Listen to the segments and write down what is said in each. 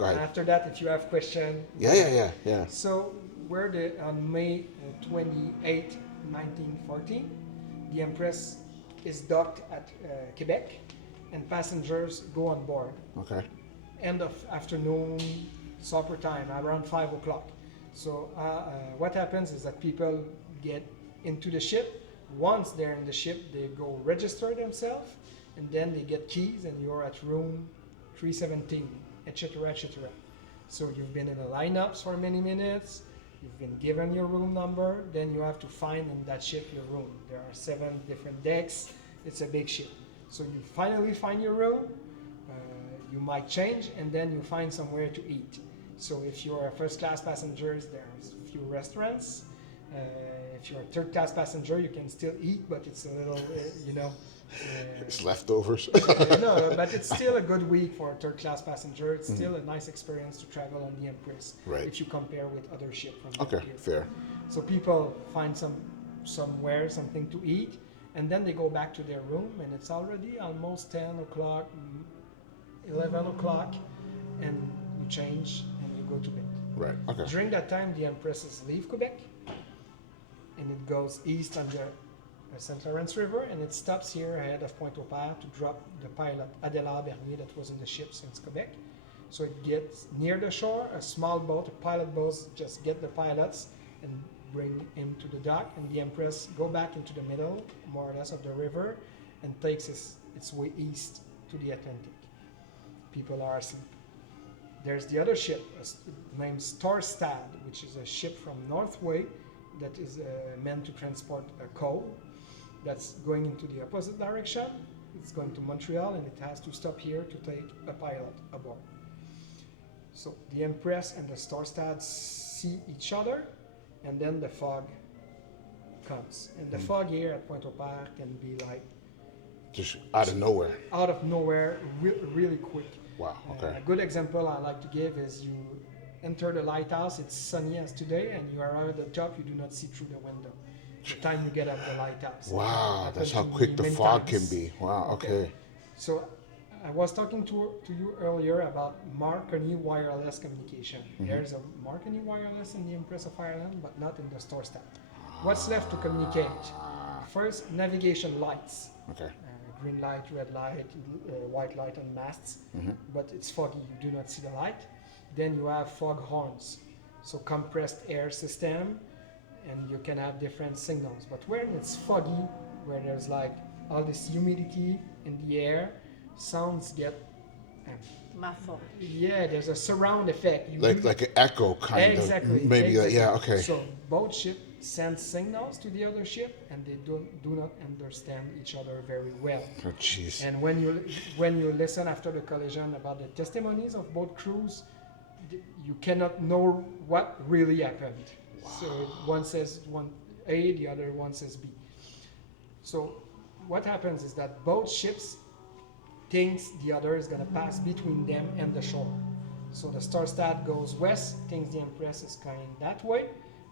Go ahead. After that, if you have question. Yeah. So on May 28, 1914, the Empress is docked at Quebec, and passengers go on board. Okay. End of afternoon, supper time, around 5 o'clock. So what happens is that people get into the ship. Once they're in the ship, they go register themselves, and then they get keys, and you're at room 317, etc., etc. So you've been in the lineups for many minutes. You've been given your room number. Then you have to find in that ship your room. There are 7 different decks. It's a big ship. So you finally find your room. You might change, and then you find somewhere to eat. So if you're a first class passenger, there's a few restaurants. If you're a third class passenger, you can still eat, but it's a little, It's leftovers. no, but it's still a good week for a third class passenger. It's still a nice experience to travel on the Empress, Right. if you compare with other ships from that Okay, period. fair. So people find somewhere something to eat, and then they go back to their room, and it's already almost 10 o'clock, 11 o'clock, and you change and you go to bed. Right. Okay. During that time, the Empresses leave Quebec, and it goes east on the St. Lawrence River, and it stops here ahead of Pointe-au-Père to drop the pilot Adélard Bernier that was in the ship since Quebec. So it gets near the shore, a small boat, a pilot boat, just get the pilots and bring him to the dock, and the Empress go back into the middle, more or less, of the river, and takes its way east to the Atlantic. People are asleep. There's the other ship named Storstad, which is a ship from Northway that is meant to transport coal. That's going into the opposite direction. It's going to Montreal, and it has to stop here to take a pilot aboard. So the Empress and the Storstad see each other, and then the fog comes. And the fog here at Pointe-au-Père can be like Just out of nowhere. out of nowhere, really quick. Wow. Okay. A good example I like to give is you enter the lighthouse, it's sunny as today, and you arrive at the top, you do not see through the window. The time you get at the lighthouse. Wow, that's how Happened to quick me the many fog times. can be. Wow. Okay. So I was talking to you earlier about Marconi wireless communication. There's a Marconi wireless in the Empress of Ireland, but not in the Storstad. What's left to communicate? First, navigation lights. Okay. Green light, red light, white light on masts, but it's foggy, you do not see the light. Then you have fog horns, so compressed air system, and you can have different signals. But when it's foggy, where there's like all this humidity in the air, sounds get Muffled. yeah, there's a surround effect. Like an echo kind exactly, of. Maybe. exactly. Yeah. Okay. So both ships send signals to the other ship, and they do not understand each other very well. Oh, jeez. And when you listen after the collision about the testimonies of both crews, you cannot know what really happened. Wow. So one says one A, the other one says B. So what happens is that both ships thinks the other is going to pass between them and the shore. So the Storstad goes west, thinks the Empress is coming that way.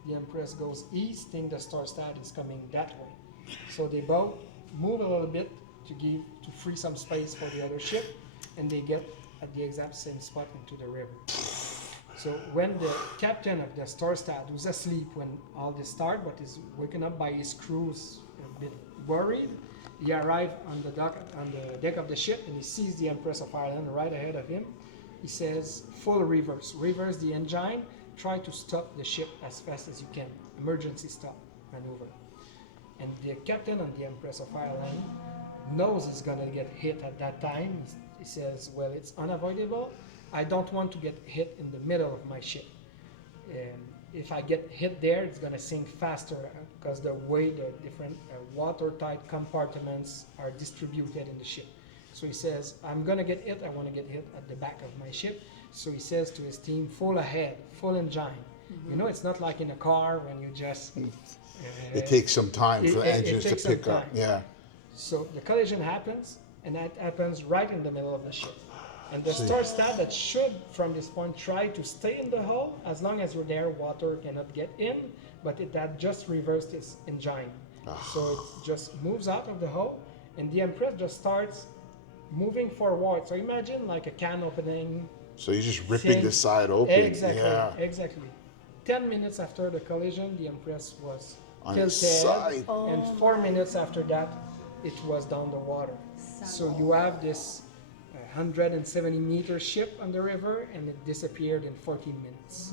The Empress goes east, thinks the Storstad is coming that way. So they both move a little bit to free some space for the other ship, and they get at the exact same spot into the river. So when the captain of the Storstad, who's asleep when all this started, but is waken up by his crews a bit worried, he arrived on the deck of the ship, and he sees the Empress of Ireland right ahead of him. He says, full reverse the engine, try to stop the ship as fast as you can, emergency stop maneuver. And the captain on the Empress of Ireland knows he's gonna get hit at that time. He says, well, it's unavoidable. I don't want to get hit in the middle of my ship. If I get hit there, it's going to sink faster because the way the different watertight compartments are distributed in the ship. So he says, I'm going to get hit. I want to get hit at the back of my ship. So he says to his team, full ahead, full engine. You know, it's not like in a car when you just... it takes some time for the engines to takes pick some up. time. Yeah. So the collision happens, and that happens right in the middle of the ship. And the Storstad that should, from this point, try to stay in the hull. As long as you're there, water cannot get in, but that just reversed its engine. So it just moves out of the hull, and the Empress just starts moving forward. So imagine like a can opening So you're just ripping the side open. Exactly, Yeah. exactly. 10 minutes after the collision, the Empress was On tilted, its side. and 4 minutes after that, it was down the water. So you have this 170-meter ship on the river, and it disappeared in 14 minutes.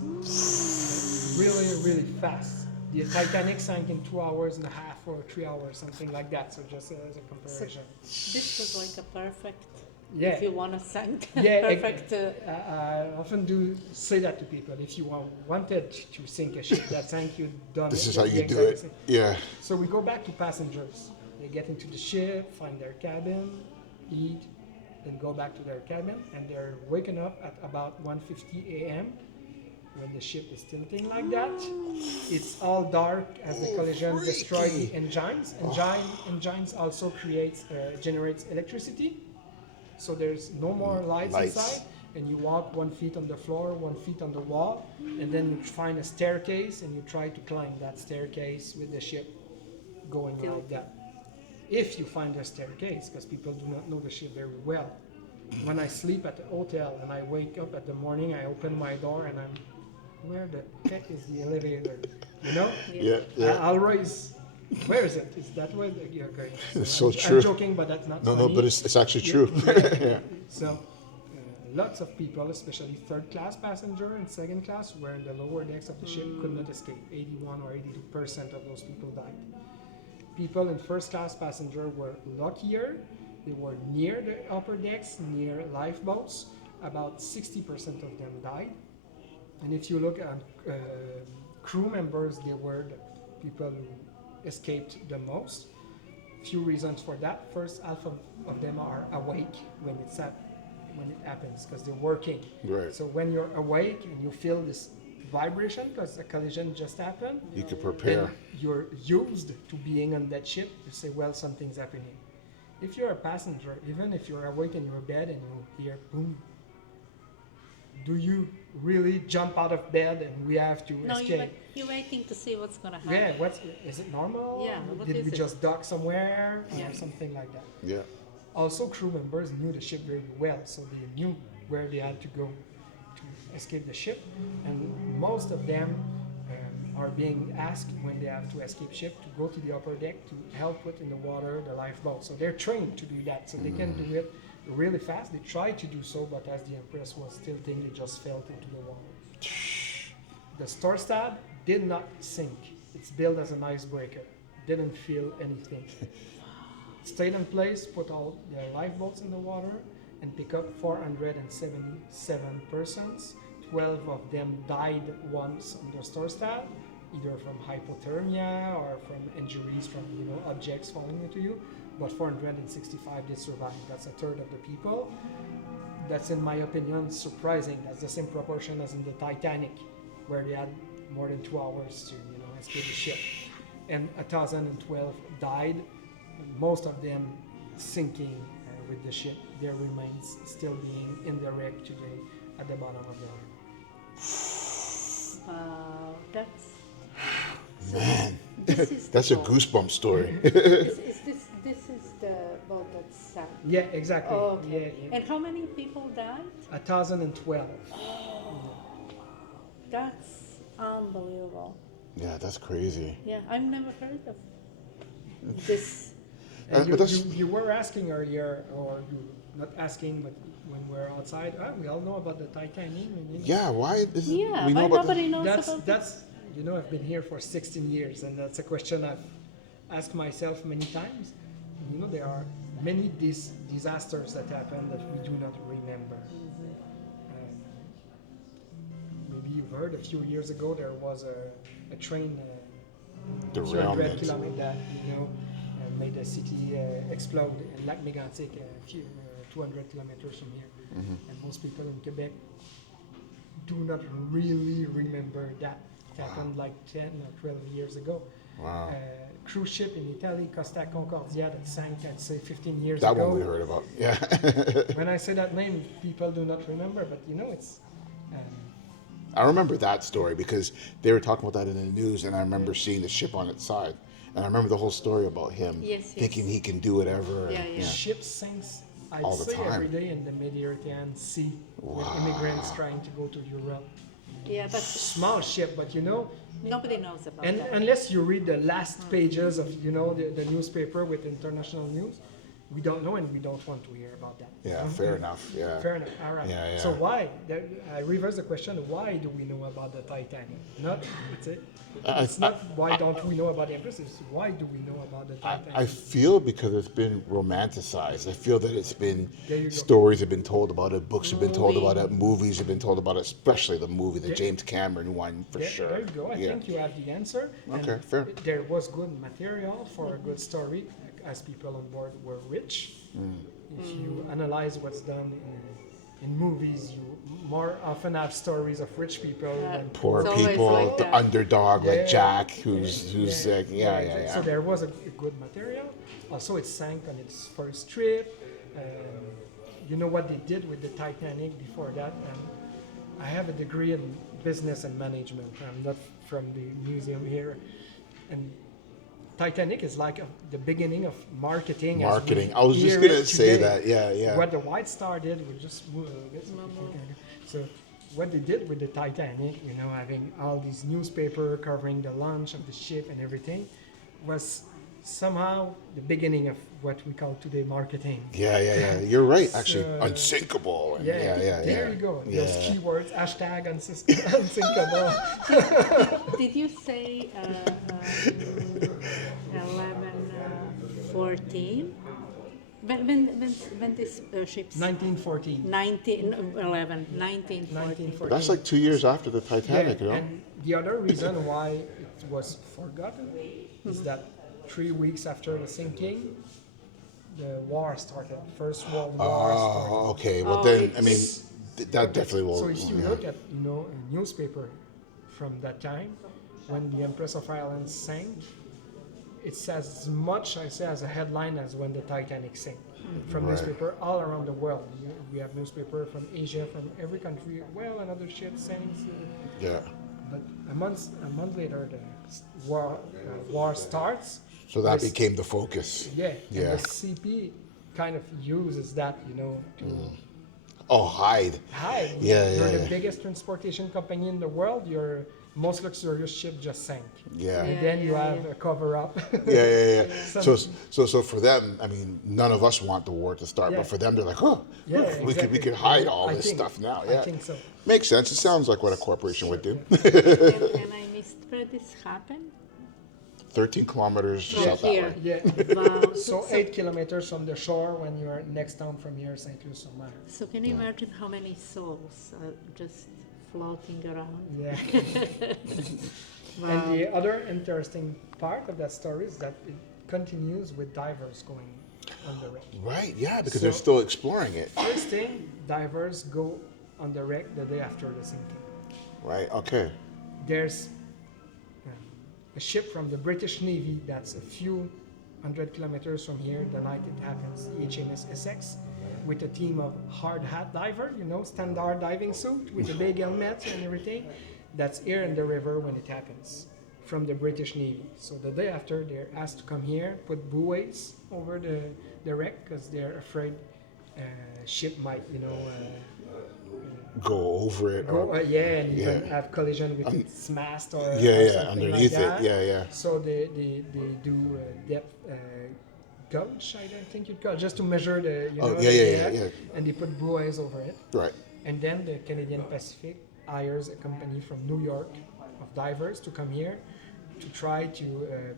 Really, really fast. The Titanic sank in 2 hours and a half or 3 hours, something like that. So just as a comparison. This was like a perfect, Yeah. if you want to sink, Yeah, perfect. I often do say that to people. If you wanted to sink a ship that sank, you'd done This it. is how The you do exact it. same. Yeah. So we go back to passengers. They get into the ship, find their cabin, eat, then go back to their cabin, and they're waking up at about 1:50 a.m. when the ship is tilting like that. It's all dark as the collision destroyed the engines. Engines also generates electricity. So there's no more lights inside, and you walk 1 foot on the floor, 1 foot on the wall, and then you find a staircase, and you try to climb that staircase with the ship going like that. If you find a staircase, because people do not know the ship very well. When I sleep at the hotel and I wake up at the morning, I open my door and where the heck is the elevator? You know? Yeah. I'll raise. Where is it? Is that way? Yeah, okay. It's so I'm true. joking, but that's not No, funny. no, but it's actually true. Yeah. So, lots of people, especially third-class passenger and second class, were in the lower decks of the ship, could not escape. 81 or 82% of those people died. People in first-class passenger were luckier. They were near the upper decks, near lifeboats. About 60% of them died. And if you look at crew members, they were the people who escaped the most. Few reasons for that. First, half of them are awake when it happens because they're working. Right. So when you're awake and you feel this vibration because a collision just happened, You can prepare. and you're used to being on that ship, you say, well, something's happening. If you're a passenger, even if you're awake in your bed and you hear boom, do you really jump out of bed and we have to No, escape? you're waiting to see what's going to happen. Yeah, is it normal? Yeah, what Did is we it? just dock somewhere Yeah. or something like that? Yeah. Also, crew members knew the ship very well, so they knew where they had to go to escape the ship. And most of them are being asked when they have to escape ship to go to the upper deck to help put in the water the lifeboat. So they're trained to do that, so they can do it really fast. They tried to do so, but as the Empress was tilting, they just fell into the water. The Storstad did not sink. It's built as an icebreaker. Didn't feel anything. Stayed in place, put all their lifeboats in the water, and pick up 477 persons. 12 of them died once on the Storstad, either from hypothermia or from injuries from objects falling into you. But 465 did survive. That's a third of the people. That's, in my opinion, surprising. That's the same proportion as in the Titanic, where they had more than 2 hours to escape the ship. And 1,012 died, most of them sinking with the ship. Their remains still being in the wreck today at the bottom of the river. Wow, that's Man, this is that's a the boat. goosebump story. This is the boat that sank. Yeah, exactly. Oh, okay. Yeah. And how many people died? 1,012. That's unbelievable. Yeah, that's crazy. Yeah, I've never heard of this. And But that's- you were asking earlier, or you not asking, but when we're outside, we all know about the Titanic. Yeah, why? Yeah, we know but about nobody knows That's about that's I've been here for 16 years, and that's a question I've asked myself many times. There are many disasters that happen that we do not remember. Maybe you've heard a few years ago there was a train 200 derailment. kilometers that made the city explode in Lac Mégantic, 200 kilometers from here. And most people in Quebec do not really remember that. It happened like 10 or 12 years ago. Wow. Cruise ship in Italy, Costa Concordia, that sank, I'd say, 15 years That ago. one we heard about. Yeah. When I say that name, people do not remember, but it's. I remember that story because they were talking about that in the news, and I remember seeing the ship on its side. And I remember the whole story about him Yes. thinking he can do whatever. Yeah, yeah. Ship sinks I all the see every time. day in the Mediterranean Sea with Wow. immigrants trying to go to Europe. Yeah, but Small ship, but nobody knows about and that. unless you read the last pages of the newspaper with international news, we don't know and we don't want to hear about that. Yeah, fair enough. Yeah. Fair enough. All right. Yeah, yeah. So why? I reverse the question. Why do we know about the Titanic? It's not why don't we know about the Empress. It's why do we know about the Titanic? I feel because it's been romanticized. I feel that it's been There you go. stories have been told about it, books have been told Movie. about it, movies have been told about it, especially the movie, the Yeah. James Cameron one for sure. There you go. I think you have the answer. And Okay, fair. There was good material for a good story, as people on board were rich. If you analyze what's done in movies, you more often have stories of rich people than Poor It's always people, like the that. underdog Yeah. like Jack, who's like, exactly. So there was a good material. Also, it sank on its first trip. You know what they did with the Titanic before that? I have a degree in business and management. I'm not from the museum here. And Titanic is like the beginning of marketing. as we Marketing. I was just hear gonna it say today. that. Yeah, yeah. What the White Star did, we just move a bit. So what they did with the Titanic, having all these newspaper covering the launch of the ship and everything, was somehow the beginning of what we call today marketing. Yeah. You're right. Actually, So- unsinkable. And There you go. Yeah. Those keywords, hashtag unsinkable. Did you say 11, 14? When this ships 1914. 11, 1914. 1914. That's like 2 years after the Titanic, you know? And the other reason why it was forgotten is that 3 weeks after the sinking, the war started. First World War started. Oh, okay. Well, Oh, then, I mean, it's- that definitely will. So if you yeah. look at a newspaper from that time, when the Empress of Ireland sank, it's as much I say as a headline as when the Titanic sank. From Right. newspaper all around the world, we have newspaper from Asia, from every country. Well, another ship sank. Yeah. But a month later, the war starts. So that This- became the focus. Yeah. Yeah. And the CP kind of uses that, to Oh, hide. hide. Yeah, You're yeah, the yeah. biggest transportation company in the world. Your most luxurious ship just sank. Yeah. And then you Yeah, have yeah. a cover up. Yeah. Some- So for them, I mean, none of us want the war to start, Yeah. but for them, they're like, oh, Yeah, look, we exactly. could hide all I this think- stuff now. I Yeah. think so. Makes sense. It sounds like what a corporation would do. And I missed where this happened. 13 kilometers From south that here. way. Yeah. Wow. So 8 kilometers from the shore when you're next town from here, St. Louis-sur-Mer. So can you imagine how many souls are just floating around? Yeah. Wow. And the other interesting part of that story is that it continues with divers going on the wreck. Right, yeah, because So- they're still exploring it. First thing, divers go on the wreck the day after the sinking. Right, okay. There's a ship from the British Navy that's a few hundred kilometers from here the night it happens, the HMS Essex, with a team of hard hat diver, standard diving suit with a big helmet and everything. That's here in the river when it happens from the British Navy. So the day after, they're asked to come here, put buoys over the wreck because they're afraid ship might, Go over it. go, or, and even yeah. have collision with its mast or yeah, something underneath like that. it. Yeah. So they do depth gauge, I don't think you'd call it, just to measure the Oh, the yeah, depth, yeah. and they put buoys over it. Right. And then the Canadian Pacific hires a company from New York of divers to come here to try to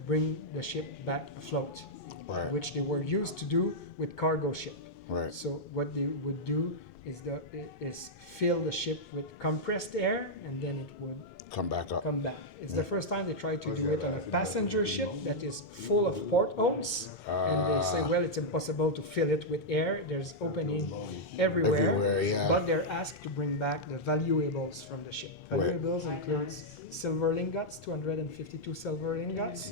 bring the ship back afloat, Right. which they were used to do with cargo ship. Right. So what they would do is fill the ship with compressed air, and then it would Come back up. come back. It's the first time they try to do it on a passenger ship that is full of portholes, and they say, well, it's impossible to fill it with air. There's opening everywhere. Everywhere, yeah. But they're asked to bring back the valuables from the ship. Right. Valuables includes silver lingots, 252 silver lingots,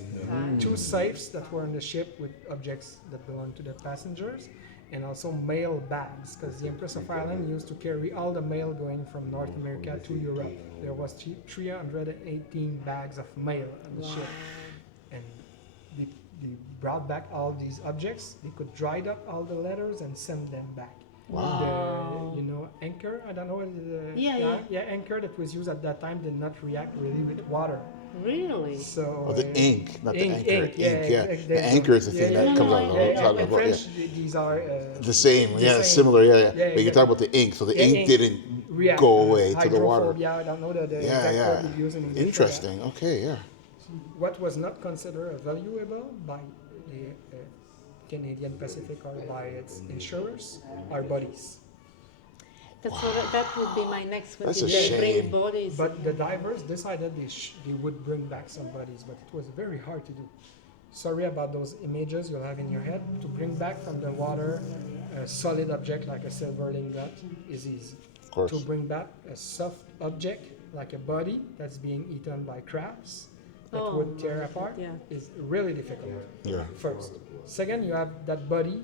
2 safes that were on the ship with objects that belong to the passengers, and also mail bags, because the Empress of Ireland used to carry all the mail going from North America to Europe. There was 318 bags of mail on the ship, and they brought back all these objects. They could dry up all the letters and send them back. Wow. The, anchor, I don't know what anchor that was used at that time did not react really with water. Really? So Oh, the ink, not the anchor. ink, yeah. The anchor is the thing that comes out of the top of the in boat. French, these are The same, the same. similar, Yeah, But you talk about the ink, so the ink didn't react, go away to the water. hydrophobia, I don't know the exact word we use in English for that. Interesting. Okay, yeah. What was not considered valuable by the Canadian Pacific or by its insurers are bodies. That would be my next question. That's a They bring shame. bodies. But the divers decided they would bring back some bodies, but it was very hard to do. Sorry about those images you'll have in your head. To bring back from the water a solid object like a silver lingot is easy. Of course. To bring back a soft object like a body that's being eaten by crabs that would tear apart is really difficult. Yeah. First. Second, you have that body.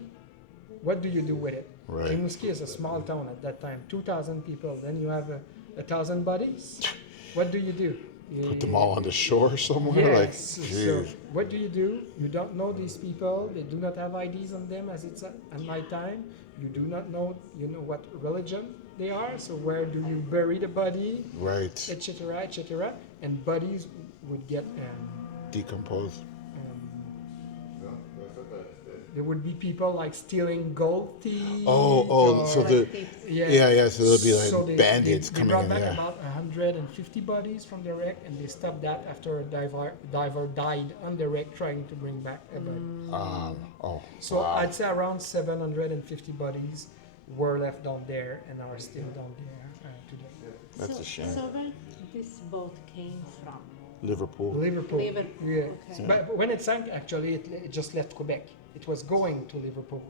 What do you do with it? Right. Rimouski is a small town at that time, 2,000 people. Then you have 1,000 bodies. What do you do? Put them all on the shore somewhere? Yes. Like, So what do? You don't know these people. They do not have IDs on them as it's at night time. You do not know, what religion they are. So where do you bury the body? right. Etc. Etc. And bodies would get. Decompose. There would be people like stealing gold teeth. So the so there'll be like So bandits they coming brought in. back Yeah. about 150 bodies from the wreck, and they stopped that after a diver died on the wreck trying to bring back a body. So wow. I'd say around 750 bodies were left down there and are still down there today. That's a shame. So where this boat came from? Liverpool. Liverpool. Liverpool, Yeah. okay. But when it sank, actually, it just left Quebec. It was going to Liverpool.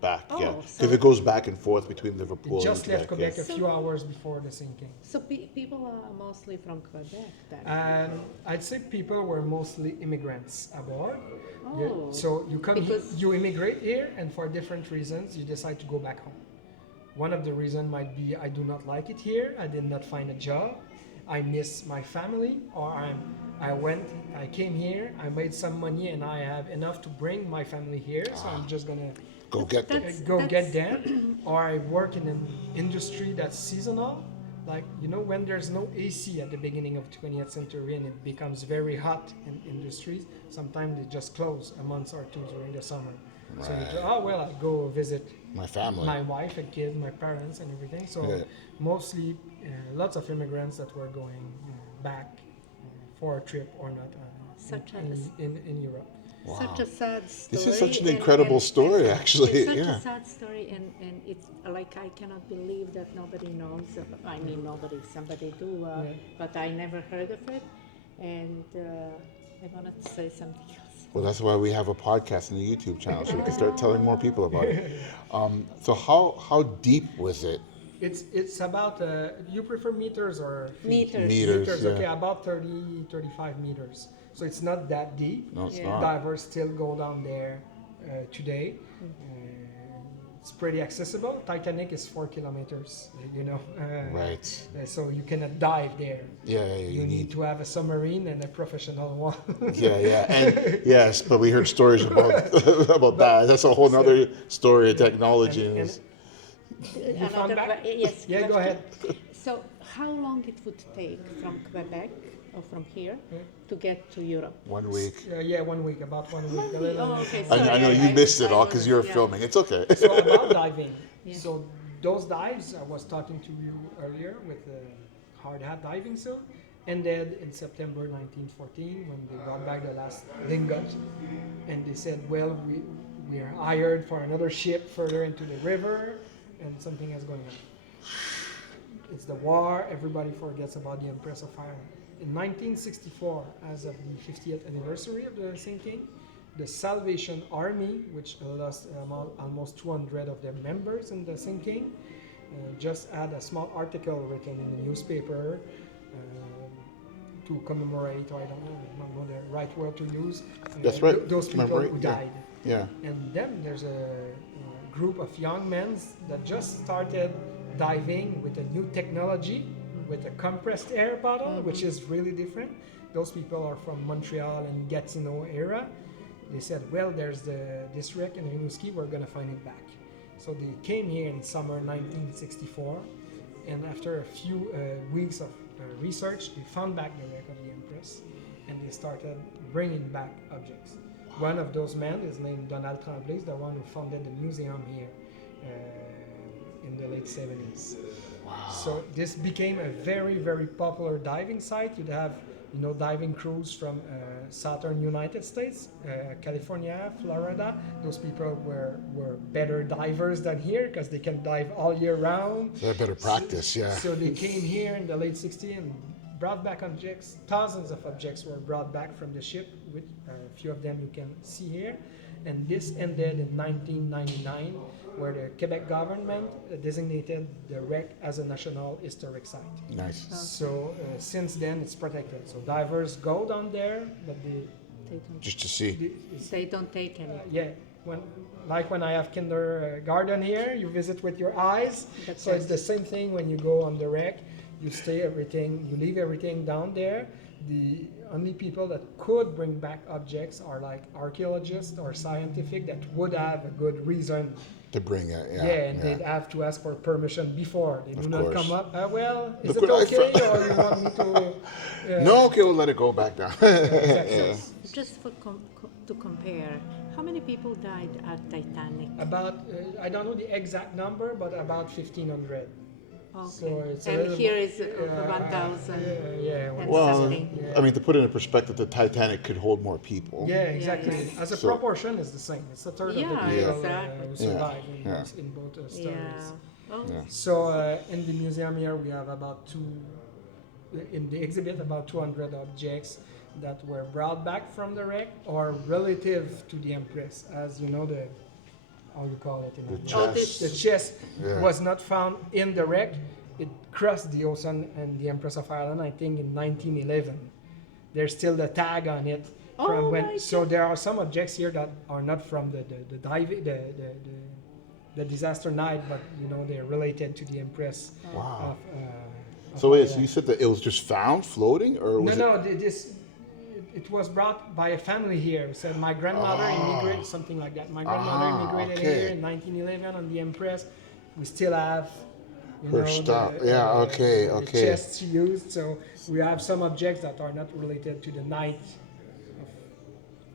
Back, Oh, yeah. so- Because it goes back and forth between Liverpool It just and left Quebec yeah. a few hours before the sinking. So people are mostly from Quebec then? And I'd say people were mostly immigrants aboard. Oh, So you come, because- you immigrate here, and for different reasons, you decide to go back home. One of the reasons might be I do not like it here. I did not find a job. I miss my family, or I came here, I made some money, and I have enough to bring my family here. So I'm just gonna Go get them. get them. Or I work in an industry that's seasonal. Like, when there's no AC at the beginning of 20th century and it becomes very hot in industries, sometimes they just close a month or two during the summer. So you just, I go visit My family. my wife and kids, my parents and everything. So mostly lots of immigrants that were going back for a trip or not Such in Europe. Wow. Such a sad story. This is such an incredible story, actually. It's such Yeah. a sad story, and it's like I cannot believe that nobody knows. I mean, somebody do, but I never heard of it. And I wanted to say something else. Well, that's why we have a podcast and a YouTube channel, so we can start telling more people about it. So how deep was it? It's about, you prefer meters or feet? Meters. Meters, yeah. Okay, about 30, 35 meters. So it's not that deep. No, it's Yeah. not. Divers still go down there today. It's pretty accessible. Titanic is 4 kilometers, Right. So you cannot dive there. Yeah, You need to have a submarine and a professional one. And yes, but we heard stories about about that. That's a whole nother story of technology. And- You found Another back? yes. Yeah, go ahead. So how long it would take from Quebec or from here to get to Europe? 1 week. 1 week, about 1 week. a 1 week, little oh, bit. okay, I know you missed it all because you were filming. It's okay. So about diving. Yeah. So those dives I was talking to you earlier with the hard hat diving suit ended in September 1914 when they brought back the last lingot, and they said, well, we are hired for another ship further into the river, and something is going on. It's the war. Everybody forgets about the Empress of Ireland. In 1964, as of the 50th anniversary of the sinking, the Salvation Army, which lost almost 200 of their members in the sinking, just had a small article written in the newspaper to commemorate, or I don't know the right word to use. That's right. Those people Commemorate, who yeah. died. Yeah. And then there's a group of young men that just started diving with a new technology, with a compressed air bottle, which is really different. Those people are from Montreal and Gatineau area. they said, well, there's this wreck in Rimouski, we're going to find it back. So they came here in summer 1964, and after a few weeks of research, they found back the wreck of the Empress, and they started bringing back objects. One of those men is named Donald Tremblay, the one who founded the museum here in the late 70s. Wow. So this became a very, very popular diving site. You'd have, diving crews from southern United States, California, Florida. Those people were better divers than here because they can dive all year round. They're better practice, yeah. So they came here in the late 60s and brought back objects. Thousands of objects were brought back from the ship, with a few of them you can see here. And this ended in 1999, where the Quebec government designated the wreck as a national historic site. Nice. So since then it's protected. So divers go down there, but They don't, Just to see. they don't take any. yeah, when I have kindergarten here, you visit with your eyes. That's So it's the same thing when you go on the wreck. You leave everything down there. The only people that could bring back objects are like archaeologists or scientific that would have a good reason. To bring it, yeah. And they'd have to ask for permission before. They do Of not course. come up. Well, is Look it what I okay, found. or you want me to? No, okay, we'll let it go back down. Exactly. Just to compare, how many people died at Titanic? About I don't know the exact number, but about 1,500. Okay. So it's a and little here bit- is 1,000. Yeah. And Well, something. I mean, to put it in perspective, the Titanic could hold more people. Yeah, exactly. yeah. As a So- proportion, it's the same. It's a third of the Yeah, people exactly. who survive Yeah. in both Yeah. stories. Oh, Yeah. So in the museum here, we have in the exhibit about 200 objects that were brought back from the wreck or relative to the Empress, as you know how you call it in The English. Oh, chest. The chest Yeah. was not found in the wreck. It crossed the ocean and the Empress of Ireland, I think, in 1911. There's still the tag on it from Oh when. my So there are some objects here that are not from the disaster night, but they're related to the Empress Wow. of So wait, so Ireland. you said that it was just found floating, or was It was brought by a family here. So my grandmother immigrated, something like that. My grandmother immigrated okay. here in 1911 on the Empress. We still have Her stuff. Yeah, okay, the okay. chests she used. So we have some objects that are not related to the night.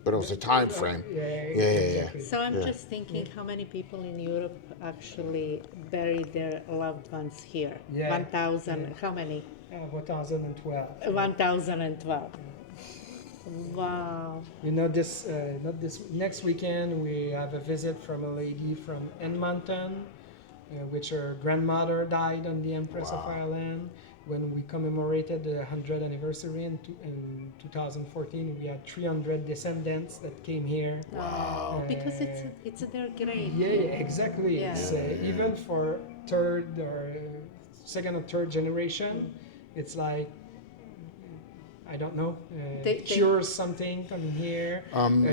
But it was a time frame. Yeah, exactly. so I'm Yeah. just thinking how many people in Europe actually buried their loved ones here? Yeah. 1,000. How many? 1012. 1,012. Wow. Not this next weekend we have a visit from a lady from Edmonton, which her grandmother died on the Empress of Ireland. When we commemorated the 100th anniversary in 2014, we had 300 descendants that came here. Wow. Because it's their grave. Yeah, exactly. Yeah. It's, even for second or third generation, it's like, I don't know, They- cures something coming here,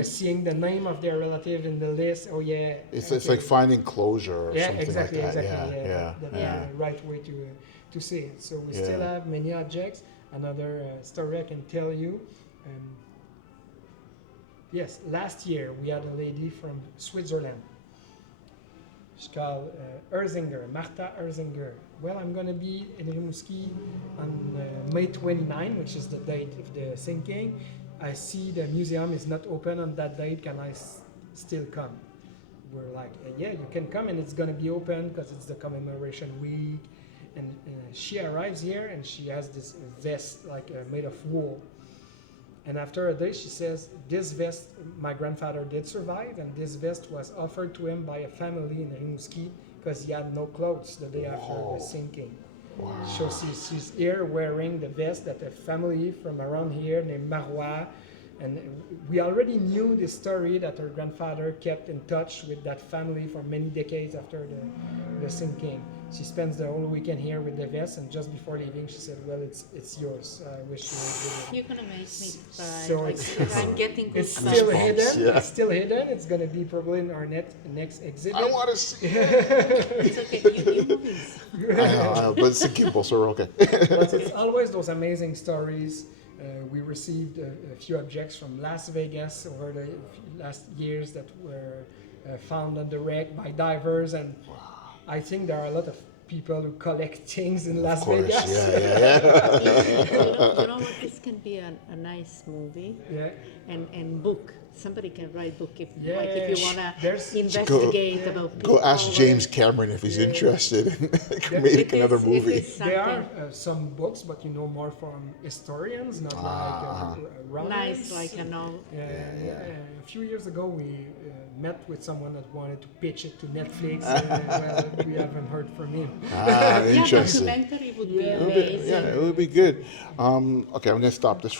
seeing the name of their relative in the list. Oh yeah, It's okay. like finding closure or Yeah, something exactly, like that. exactly. Yeah. That's Yeah. the right way to say it. So we Yeah. still have many objects. Another story I can tell you. Yes, last year we had a lady from Switzerland. She's called Erzinger, Martha Erzinger. Well, I'm going to be in Rimouski on May 29, which is the date of the sinking. I see the museum is not open on that date. Can I still come? We're like, yeah, you can come, and it's going to be open because it's the commemoration week. And she arrives here, and she has this vest like made of wool. And after a day, she says, this vest, my grandfather did survive, and this vest was offered to him by a family in Rimouski because he had no clothes the day after the sinking. Wow. So she's here wearing the vest that a family from around here named Marois, and we already knew the story that her grandfather kept in touch with that family for many decades after the sinking. She spends the whole weekend here with the vest, and just before leaving, she said, well, it's yours. I wish you would do it. You're gonna make me cry. So Like, I'm getting It's goosebumps. still hidden. Yeah. It's still hidden. It's going to be probably in our next exhibit. I want to see. It's okay. You movies. I know, but it's a gimbal, so we're okay. But it's always those amazing stories. We received a few objects from Las Vegas over the last years that were found on the wreck by divers, and I think there are a lot of people who collect things in Las Of course, Vegas. yeah. You know what? This can be a nice movie Yeah. and book. Somebody can write book if Yeah, like if you wanna there's- investigate about people. Go ask James Cameron if he's interested in making another movie. There are some books, but more from historians, not like runners. Nice, like a novel. A few years ago, we met with someone that wanted to pitch it to Netflix. Well, we haven't heard from him. Ah, Yeah, interesting. documentary would be Yeah. amazing. Yeah, it would be good. Okay, I'm going to stop this for